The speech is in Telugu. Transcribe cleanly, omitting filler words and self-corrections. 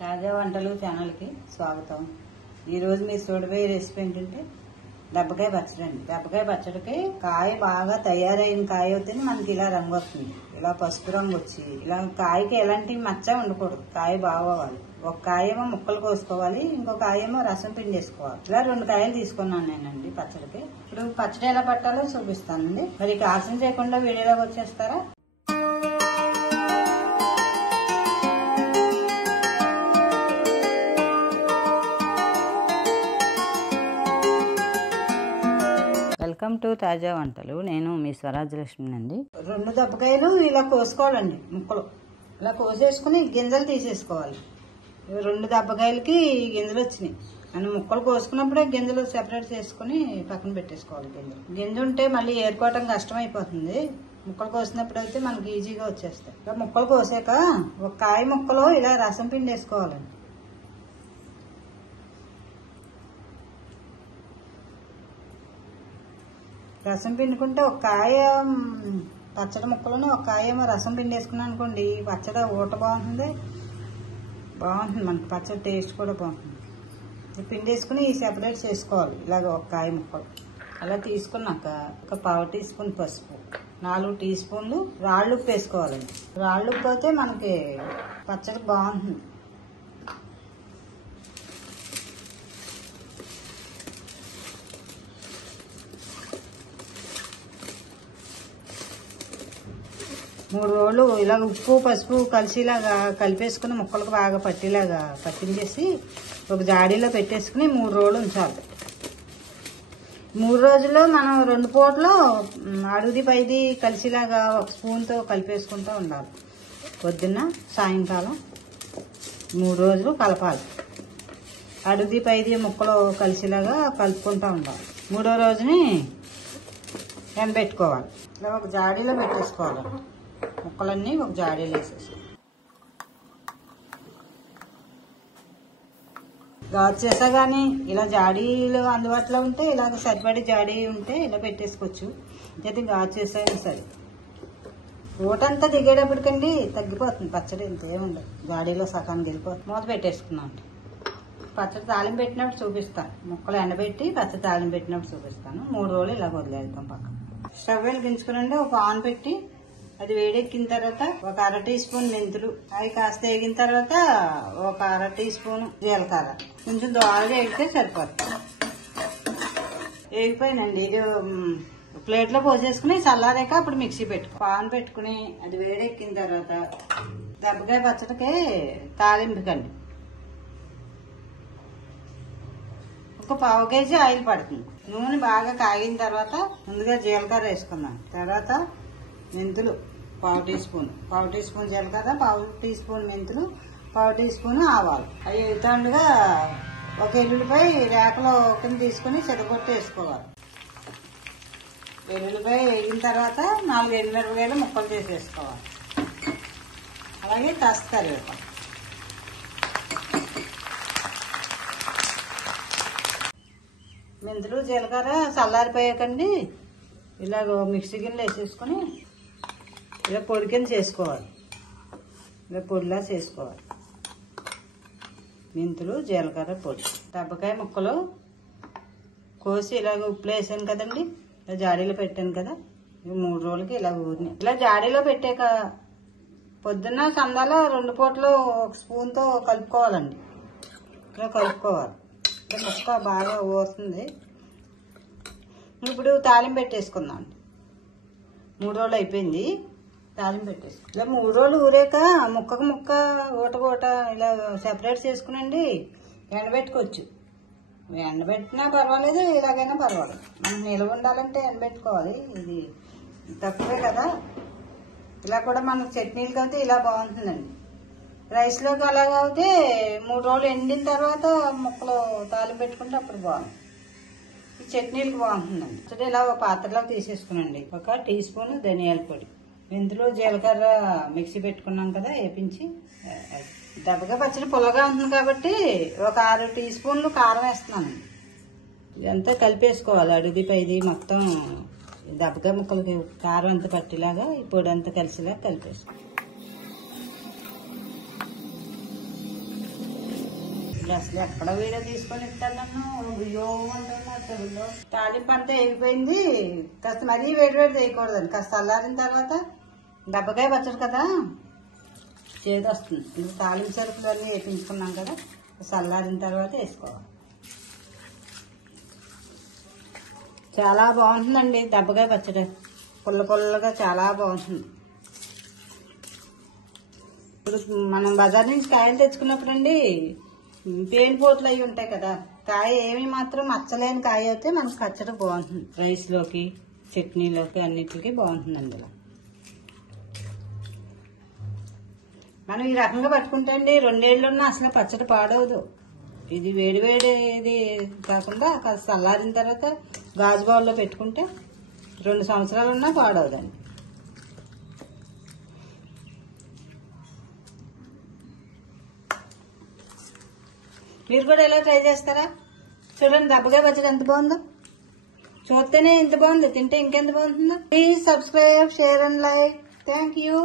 తాజా వంటలు ఛానల్కి స్వాగతం. ఈరోజు మీరు చూడబోయే రెసిపీ ఏంటంటే దెబ్బకాయ పచ్చడి అండి. దెబ్బకాయ పచ్చడికి కాయ బాగా తయారైన కాయ అవుతేనే మనకి ఇలా రంగు వస్తుంది, ఇలా పసుపు రంగు వచ్చి ఇలా కాయకి ఎలాంటి మచ్చ ఉండకూడదు. కాయ బాగోవాలి. ఒక కాయేమో ముక్కలు కోసుకోవాలి, ఇంకొక కాయేమో రసం పిండేసుకోవాలి. ఇలా 2 కాయలు తీసుకున్నాను నేనండి పచ్చడికి. ఇప్పుడు పచ్చడి ఎలా పట్టాలో చూపిస్తానండి. మరి ఆలస్యం చేయకుండా వీడియోలోకి వచ్చేస్తారా? వెల్కమ్ టు తాజా వంటలు. నేను మీ స్వరాజ్యలక్ష్మి అండి. 2 దెబ్బకాయలు ఇలా కోసుకోవాలండి. ముక్కలు ఇలా కోసేసుకుని గింజలు తీసేసుకోవాలి. 2 దెబ్బకాయలకి గింజలు వచ్చినాయి అని ముక్కలు కోసుకున్నప్పుడే గింజలు సెపరేట్ చేసుకుని పక్కన పెట్టేసుకోవాలి. గింజ ఉంటే మళ్ళీ ఏరుకోవటం కష్టం అయిపోతుంది. ముక్కలు కోసినప్పుడు అయితే మనకి ఈజీగా వచ్చేస్తాయి. ఇలా ముక్కలు కోసాక ఒక కాయ ముక్కలో ఇలా రసం పిండి వేసుకోవాలండి. రసం పిండుకుంటే ఒక కాయ పచ్చడి ముక్కలను ఒక కాయ ఏమో రసం పిండి వేసుకున్నాం అనుకోండి, పచ్చడి ఊట బాగుంటుంది, మనకి పచ్చడి టేస్ట్ కూడా బాగుంటుంది. పిండి వేసుకుని సెపరేట్ చేసుకోవాలి. ఇలాగ ఒక కాయ ముక్కలు అలా తీసుకున్నాక ఒక 1/2 టీ స్పూన్ పసుపు, 4 టీ స్పూన్లు రాళ్ళు ఉప్పు వేసుకోవాలండి. రాళ్ళు ఉప్పు అయితే మనకి పచ్చడి బాగుంటుంది. మూడు రోజులు ఇలాగ ఉప్పు పసుపు కలిసిలాగా కలిపేసుకుని ముక్కలకు బాగా పట్టేలాగా పట్టించేసి ఒక జాడీలో పెట్టేసుకుని 3 రోజులు ఉంచాలి. 3 రోజుల్లో మనం 2 పూటలు అడుగుది పైది కలిసిలాగా ఒక స్పూన్తో కలిపేసుకుంటూ ఉండాలి. పొద్దున్న సాయంకాలం 3 రోజులు కలపాలి. అడుగుది పైది ముక్కలు కలిసిలాగా కలుపుకుంటూ ఉండాలి. 3వ రోజుని ఎండబెట్టుకోవాలి. ఇలా ఒక జాడీలో పెట్టేసుకోవాలి. ముక్కలన్నీ ఒక జాడీలో వేసేసుకోవాలి. గాజు చేసా కానీ ఇలా జాడీలు అందుబాటులో ఉంటే ఇలాగ సరిపడి జాడీ ఉంటే ఇలా పెట్టేసుకోవచ్చు. అయితే గాజు చేసైనా సరే ఊటంతా దిగేటప్పటికండి తగ్గిపోతుంది పచ్చడి. ఇంతేముండదు, జాడీలో సకానికి వెళ్ళిపోతుంది. మూత పెట్టేసుకున్నాం. పచ్చడి తాలింపు పెట్టినప్పుడు చూపిస్తాను. ముక్కలు ఎండబెట్టి పచ్చడి తాలింపు పెట్టినప్పుడు చూపిస్తాను. 3 రోజులు ఇలా వదిలేద్దాం పక్కన. స్టవ్ వెలిగించుకునండి. ఒక ఆన్ పెట్టి అది వేడెక్కిన తర్వాత ఒక 1/2 టీ స్పూన్ మెంతులు, అవి కాస్త వేగిన తర్వాత ఒక 1/2 టీ స్పూన్ జీలకర్ర, కొంచెం దోరగా వేగితే సరిపోతుంది. వేగిపోయిందండి. ఇది ప్లేట్లో పోసేసుకుని చల్లారాక అప్పుడు మిక్సీ పెట్టుకో. పాన్ పెట్టుకుని అది వేడెక్కిన తర్వాత దెబ్బకాయ పచ్చడికి తాలింపుకండి ఒక 1/2 కేజీ ఆయిల్ పడుతుంది. నూనె బాగా కాగిన తర్వాత ముందుగా జీలకర్ర వేసుకుందాం. తర్వాత మెంతులు 1/2 టీ స్పూన్, 1/2 టీ స్పూన్ జీలకర్ర, 1/2 టీ స్పూన్ మెంతులు, 1/2 టీ స్పూన్ ఆవాలు. అవి ఎగుతుండగా ఒక ఎల్లుల్లిపాయ రేకలో కింద తీసుకుని చెదగొట్టి వేసుకోవాలి. ఎల్లుల్లిపాయ వేగిన తర్వాత 4 ఎండుమిరపకాయలు ముక్కలు చేసేసుకోవాలి. అలాగే కాస్త కరివేపాకు. మెంతులు జీలకర్ర చల్లారిపోయాకండి ఇలాగ మిక్సీ గిన్నెలో వేసేసుకుని ఇలా పొడి కింద చేసుకోవాలి. ఇలా పొడిలా చేసుకోవాలి. మెంతులు జీలకర్ర పొడి. దెబ్బకాయ ముక్కలు కోసి ఇలాగ ఉప్పులో వేసాను కదండి, ఇలా జాడీలో పెట్టాను కదా. 3 రోజులకి ఇలా ఊరిని ఇలా జాడీలో పెట్టాక పొద్దున్న సందాలో 2 పూటలు ఒక స్పూన్తో కలుపుకోవాలండి. ఇలా కలుపుకోవాలి. ముక్క బాగా ఊరుతుంది. ఇప్పుడు తాలింపు పెట్టేసుకుందాం. 3 రోజులు అయిపోయింది. తాలింపు పెట్టేసుకుందాం. ఇలా 3 రోజులు ఊరాక ముక్కకు ముక్క ఊట ఇలా సెపరేట్ చేసుకునండి ఎండబెట్టుకోవచ్చు. ఎండబెట్టినా పర్వాలేదు, ఇలాగైనా పర్వాలేదు. మనం నిల్వ ఉండాలంటే ఎండబెట్టుకోవాలి. ఇది తక్కువే కదా. ఇలా కూడా మనకు చట్నీలకి అయితే ఇలా బాగుంటుందండి. రైస్లోకి అలాగా అయితే 3 రోజులు ఎండిన తర్వాత ముక్కలు తాలింపు పెట్టుకుంటే అప్పుడు బాగుంది. ఈ చట్నీలకు బాగుంటుందండి. సో ఇలా ఒక పాత్రలోకి తీసేసుకునండి. 1 టీ స్పూన్ ధనియాల పొడి, మెంతులు జీలకర్ర మిక్సీ పెట్టుకున్నాం కదా వేపించి. దెబ్బకాయ పచ్చడి పుల్లగా ఉంటుంది కాబట్టి ఒక 6 టీ స్పూన్లు కారం వేస్తున్నానండి. ఇదంతా కలిపేసుకోవాలి. అడుగుది పైది మొత్తం దెబ్బకాయ ముక్కలకి కారం అంతా పట్టేలాగా ఈ పొడి అంతా కలిసేలాగా కలిపేసుకోవాలి. ఇప్పుడు అసలు ఎక్కడ వీడియో తీసుకొని ఇస్తాను నన్ను అయ్యో అంటున్నా. తాలింపు అంతా అయిపోయింది. కాస్త మరీ వేడి వేయకూడదండి. కాస్త చల్లారిన తర్వాత దెబ్బకాయ పచ్చడి కదా చేదు వస్తుంది. ఇప్పుడు తాలింపు సరుకులు అన్నీ వేపించుకున్నాం కదా, చల్లారిన తర్వాత వేసుకోవాలి. చాలా బాగుంటుందండి దెబ్బకాయ పచ్చడి. పుల్ల పుల్లగా చాలా బాగుంటుంది. ఇప్పుడు మనం బజార్ నుంచి కాయలు తెచ్చుకున్నప్పుడు అండి పేనిపోట్లు అవి ఉంటాయి కదా, కాయ ఏమి మాత్రం మచ్చలేని కాయ అయితే మనకు పచ్చడి బాగుంటుంది. రైస్లోకి చట్నీలోకి అన్నిటికీ బాగుంటుందండి. ఇలా మనం ఈ రకంగా పట్టుకుంటే అండి 2 ఏళ్ళున్నా అసలు పచ్చడి పాడవదు. ఇది వేడి ఇది కాకుండా కాస్త చల్లారిన తర్వాత గాజు బౌల్లో పెట్టుకుంటే 2 సంవత్సరాలున్నా పాడవదండి. మీరు కూడా ఇలా ట్రై చేస్తారా? చూడండి దెబ్బకాయ పచ్చడి ఎంత బాగుందో. చూస్తేనే ఇంత బాగుంది, తింటే ఇంకెంత బాగుంటుందో. Please subscribe, share and like. Thank you.